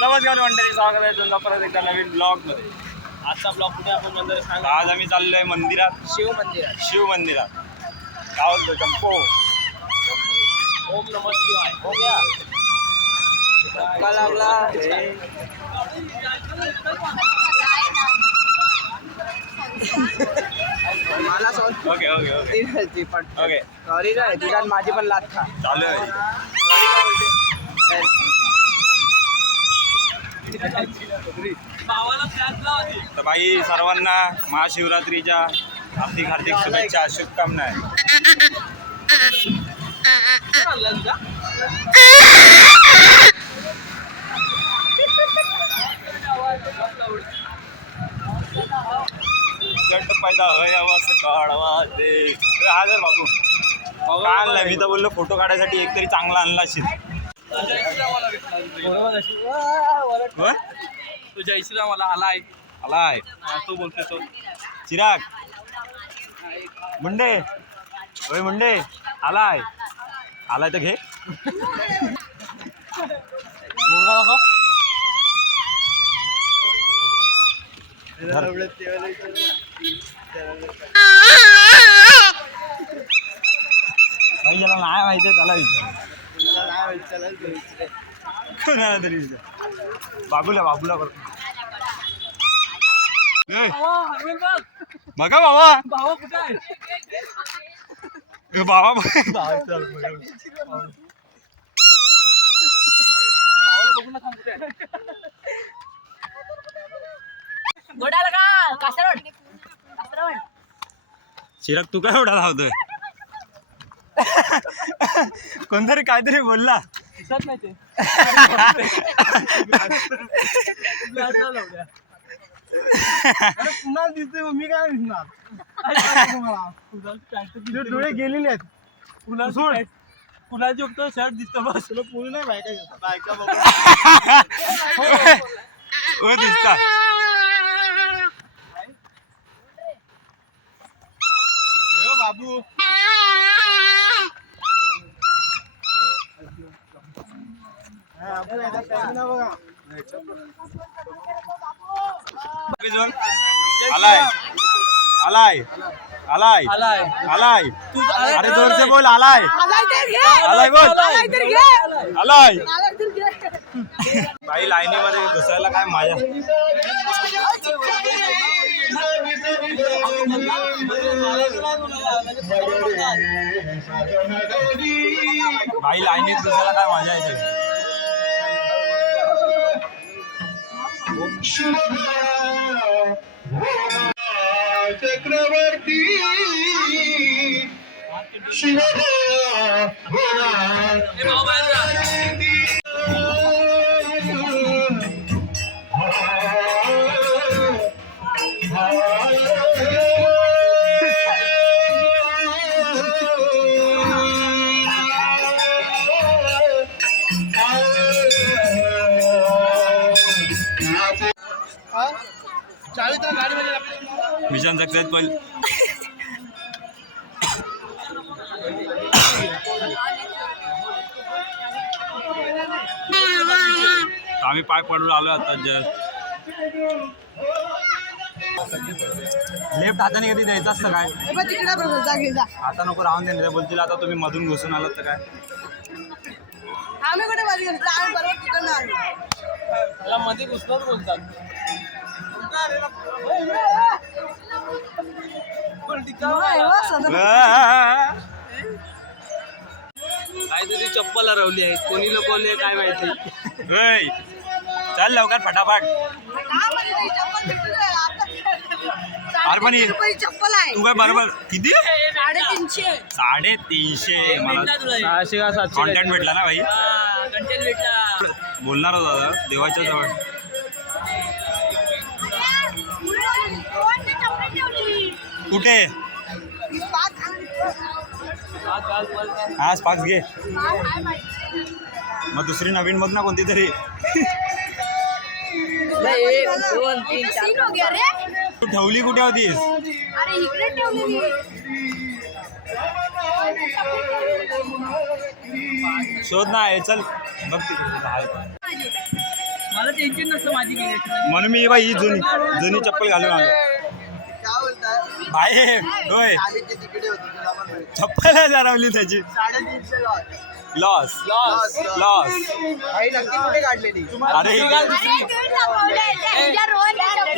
नमस्कार मंडळी, स्वागत आहे तुमचं परत एकदा नवीन ब्लॉग मध्ये. आजचा ब्लॉग कुठे आपण मंदिर सांगा. आज आम्ही चाललोय मंदिरात, शिव मंदिरात. गाव होतो चंपो. ओम नमः शिवाय. हो गया लागला. Okay okay okay okay. Sorry काय तिला माझी पण लात खा. चालू आहे. तर बाई, सर्वांना महाशिवरात्रीच्या हार्दिक हार्दिक शुभेच्छा, शुभकामना आहे. पैदा काढवा ते हाजर बाबू. काय आणलाय? मी तर बोललो फोटो काढायसाठी एकतरी चांगला आणला असेल. तो जय श्रीराम मला आलाय. आलाय तो बोलतोय तो चिराग मुंडे. ओय मुंडे, आलाय आलाय तर घे. भाई ज्याला नाही माहिती त्याला विचार. कोणाला तरी विचार. बाबूला करतो. बघा बाबा. भावा कुठे आहे? बाबा चिराग, तू काय एवढा धावतोय? कोणतरी काहीतरी बोलला. दिसत नाही ते. पुन्हा दिसतोय मी काय दिसणार. डोळे गेलेले आहेत. कुणाची फक्त शर्ट दिसतो बस. पूर्ण नाही बायका हो दिसता. बाबू आलाय आलाय आलाय आलाय. अरे जोर से बोल. आलाय आलाय बोल. आलाय. बाई लाईनीमध्ये घुसायला काय मजा. बाई लाईनीत घुसायला काय मजा येते. Chakravarti Shiv mission successful. आम्ही पाय पडून आलो आता. लेफ्ट हाताने कधी द्यायचं असतं काय? आता नको राहून दे. बोलतील आता तुम्ही मधून घुसून आलात तर काय. मध्ये घुसणार बोलतात. काहीतरी चप्पल हरवली आहे. कोणी लपवली काय माहिती. चल लवकर फटाफट. चप्पल आहे. तू काय बरोबर किती? 350. मला 600 का 700 कॉन्टॅक्ट भेटला ना भाई. कंटेंट भेटला. बोलणार होता दादा देवाच्या जवळ. कुठे? हा स्पार्क्स घे. मग दुसरी नवीन बघ ना कोणती तरी. तू ठेवली कुठे होतीस? अरे इकडे ठेवलेली. शोध ना आहे. चल बघ तिकडे. मला टेन्शन नसतं माझी घेण्याची. म्हणून मी बाई ही जुनी जुनी चप्पल घालून आलो काय बोलताय भाई होय आम्ही ते तिकडे होतो तुला पण माहिती. चप्पल हरवली त्याची 350 लॉस लॉस लॉस आई नक्की कुठे काढलेली अरे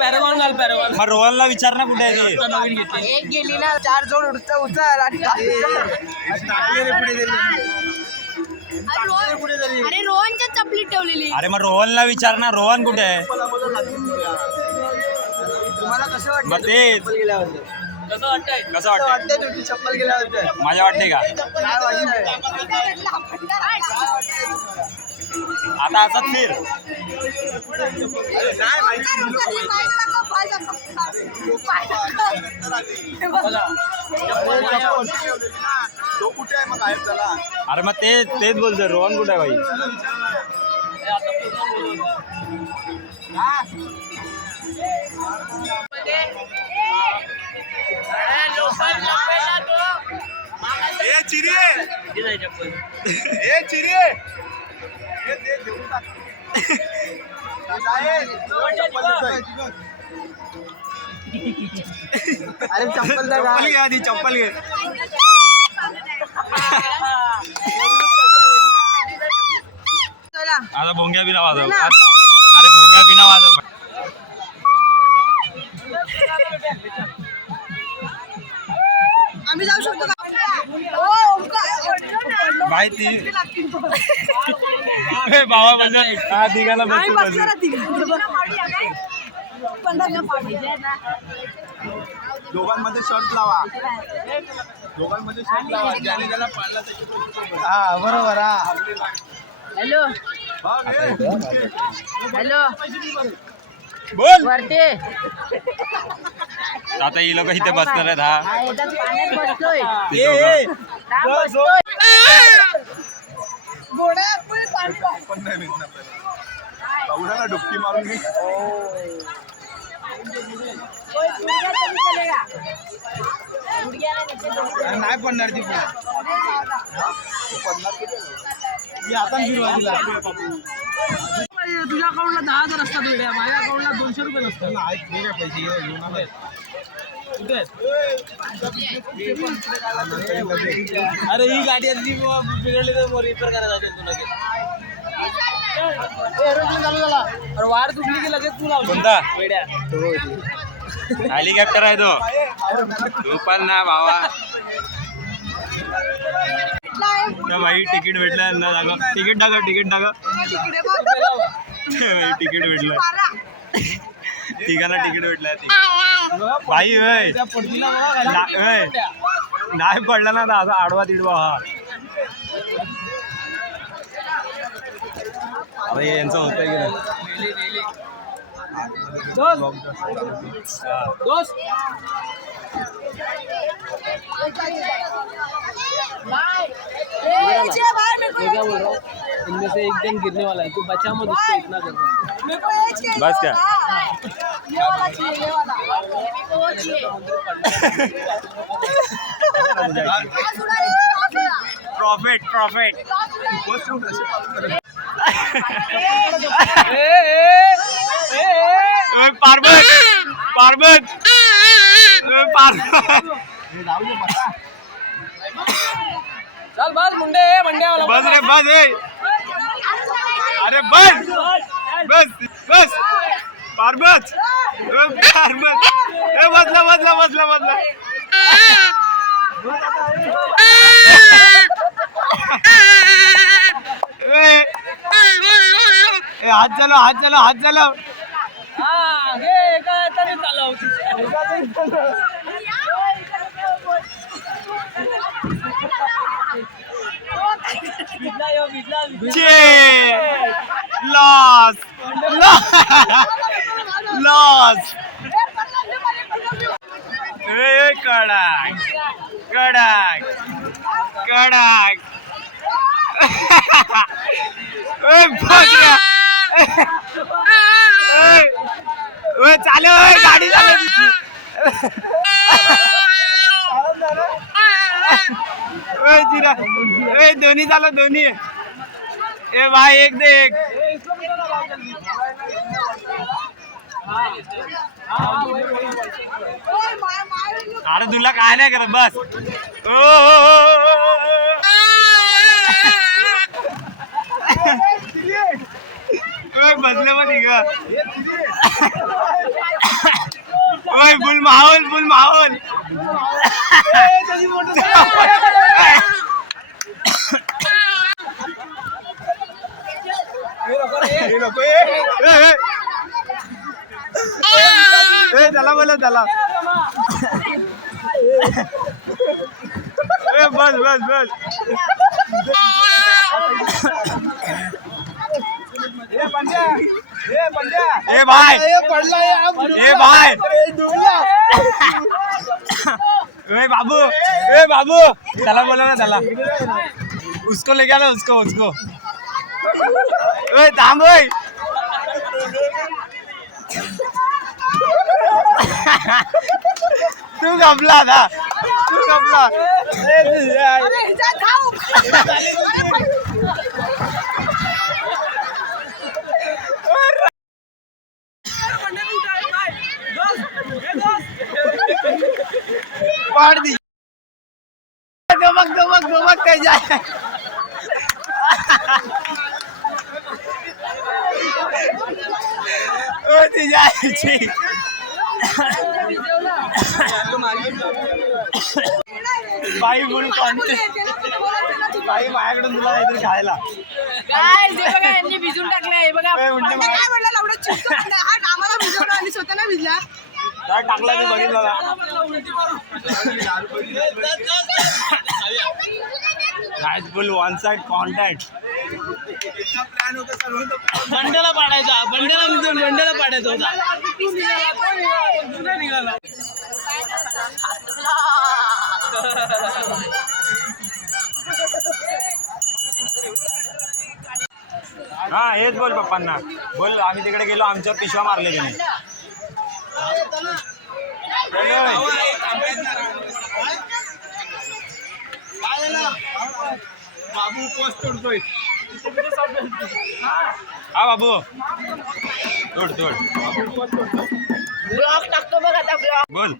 पॅरागॉन घाल पॅरागॉन. मग रोहनला विचार ना कुठे आहे ते नवीन घेतली. एक गेली ना 4 जोड उचल आणि अरे रोहनच्या चपलीत ठेवलेली. अरे मग रोहनला विचार ना रोहन कुठे आहे तुम्हाला कसं वाटतं मग तेच चप्पल गेल्याबद्दल कसं वाटतंय? कसं वाटतं वाटतंय तुमची चप्पल गेल्याबद्दल माझ्या वाटते का काय वाटतंय आता असंच फिर तो कुठे आहे मग गायब झाला अरे मग तेच बोलतोय रोहन कुठे आहे भाई ए चिरिये किती जायची चप्पल? ए चिरिये हे दे देऊन टाक अरे चप्पल चप्पल घे आधी चप्पल घे आता भोंग्या बिना वाजव अरे भोंग्या बिना वाजव आम्ही जाऊ शकतो का? भाई ती बाबा बसा हा तिघाला आम्ही बसू बसणार बसू. दोघांमध्ये शर्ट लावा दोघांमध्ये शर्ट लावा ज्याने त्याला पाडला हा बरोबर हा हॅलो हॅलो बोल वरती आता ही लोक इथे बसणार आहेत हा एकदम पाण्यात बसलोय ते दोघं. का बसलोय पण नाही भेटणार आपल्याला पाहुण्याला डुबकी मारून घे नाही पडणार ती मी आता सुरुवातीला तुझ्या अकाउंटला 10,000 असतात वेड्या, माझ्या अकाउंटला 200 रुपये असतात. पैसे घेऊन आलोय. कुठे आहेत? अरे ही गाडी आली बिघडली तर मग रिपेअर करायला लागेल तुला लगेच. एरोप्लेन चालू झाला. अरे वायर तुटली की लगेच तू लावशील. कोणता? वेड्या. हेलिकॉप्टर आहे तो तू पण ना भावा त्या बाई तिकीट भेटलं ना दाखव तिकीट टाका तिकीट भेटलं तिघांना तिकीट भेटलं बाई होय नाही पडला ना आता असा आडवा तिडवा हा अरे यांचं होतंय की नाही दोस्त मैं क्या बोल रहा हूँ इनमें से एक जन गिरने वाला है तू बचा मत उसको इतना कर बस क्या प्रॉफिट पार्वत चल बस मुंडे मंड्या वाला बस रे बस ए अरे बस पार्वत ए बसला ए हात चालव हाँ हे एका हाताने चालव लॉस कडक चालू गाडी दोन्ही झालं दोन्ही ए भाई एक दे एक अरे तुला काय नाही करत बस. बसले मग ग. ओय बुल माहोल बुल माहोल. त्याला बोला त्याला. बस बस बस. ए भाई पडला ए भाई ए बाबू ए बाबू त्याला बोला ना त्याला. उसको ले गया ना उसको उसको. ए थांब ओय. तू गपला ना तू गपला. पाड दी. बघ काय जाय. ती जायची. बाई बोल बाई माझ्याकडून तुला काहीतरी खायला. काय ते बघा यांनी भिजून टाकले बघा. काय म्हणते भांडे काय म्हटलं एवढं चिकन हा आम्हाला भिजवलं आणि स्वतःला भिजला. काय टाकला मी बघितलं ना. Full one side contact. बंड्याला पाडायचा बंड्याला पाडायचा होता. निघाला. हा हेच बोल पप्पांना बोल. आम्ही तिकडे गेलो आमच्या पिशवा मारले त्याने. बाबू पोस्ट तोडतोय. हा बाबू तोड तोड ब्लॉग टाकतो बघ आता ब्लॉग. बोल.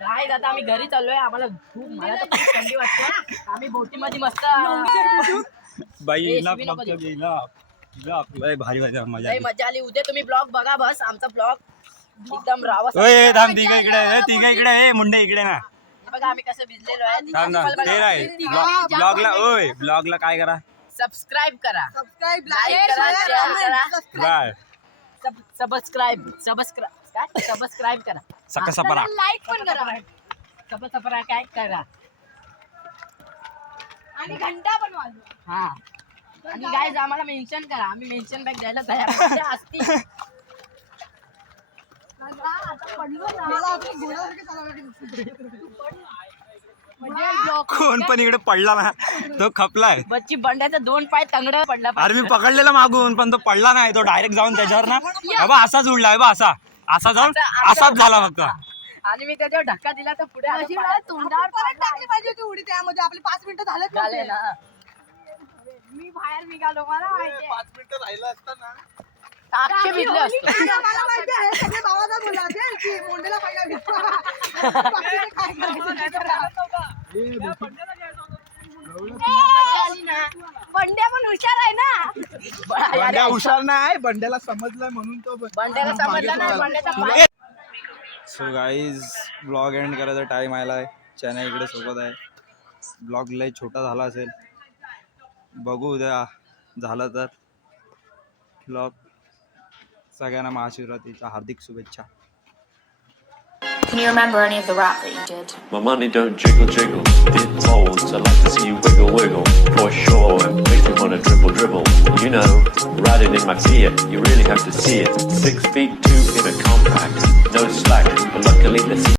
काय आता आम्ही घरी चाललोय. आम्हाला खूप मला तर खूप थंडी वाटते. आम्ही बोटीमध्ये मस्त बाई हिला रेसिपी नको बघतो देऊ. हिला लय भारी मजा लई मजा आली. उद्या तुम्ही ब्लॉग बघा बस. आमचा ब्लॉग एकदम रावा. ओय थांब. तिघ इकडे ए मुंडे इकडे ना. बघा आम्ही कसं भिजलेलो आहे. थांब ना ते नाही ब्लॉगला. ओय ब्लॉगला काय करा. सबस्क्राईब करा. सबस्क्राईब लाईक करा शेअर करा. बाय. सबस्क्राईब करा. सका सपरा. लाईक पण करा सबस्क्राईब काय करा. आणि घंटा पण वाजवा. हा आणि गाईज आम्हाला मेन्शन करा. आम्ही मेन्शन बॅग द्यायला तयार असतील. मला आपण घोड्यासारखे चालवायचे. कोण पण इकडे पडला ना तो खपलाय. बच्ची बंड्याचा 2 पाय तंगड पडला. अरे मी पकडलेला मागून पण तो पडला नाही. तो डायरेक्ट जाऊन त्याच्यावर ना बाबा असाच उडला बा. असा जाऊन असाच झाला फक्त. आणि मी त्याच्यावर धक्का दिला तर पुढे आला. तोंडावर परत टाकली पाहिजे होती उडी. त्यामध्ये आपले 5 मिनिटं झालेत झाले ना. ना. मी बाहेर निघालो मला माहिती 5 मिनिटं राहिलं असतं ना. अख्खे भिजले असतो. मला माहिती आहे सगळे भावाचा बोलला असेल की मोंडेला पहिला भिजवा. बाकीचं काय करायचं. बंड्या पण हुशार आहे ना. बंड्या हुशार नाही. बंड्याला समजलंय म्हणून तो बंड्याला समजला नाही. बंड्याचा पाय. सो गाईज ब्लॉग एंड करायचा टाईम आला आहे. चॅनल इकडे सोबत आहे. ब्लॉग लय छोटा झाला असेल. बघू उद्या झालं तर ब्लॉग. सगळ्यांना महाशिवरात्रीच्या हार्दिक शुभेच्छा. Can you remember any of the rap that you did? My money don't jiggle jiggle, it's old, so I like to see you wiggle wiggle, for sure, and make you wanna dribble dribble, you know, riding in my Fiat, you really have to see it, 6'2" in a compact, no slack, but luckily the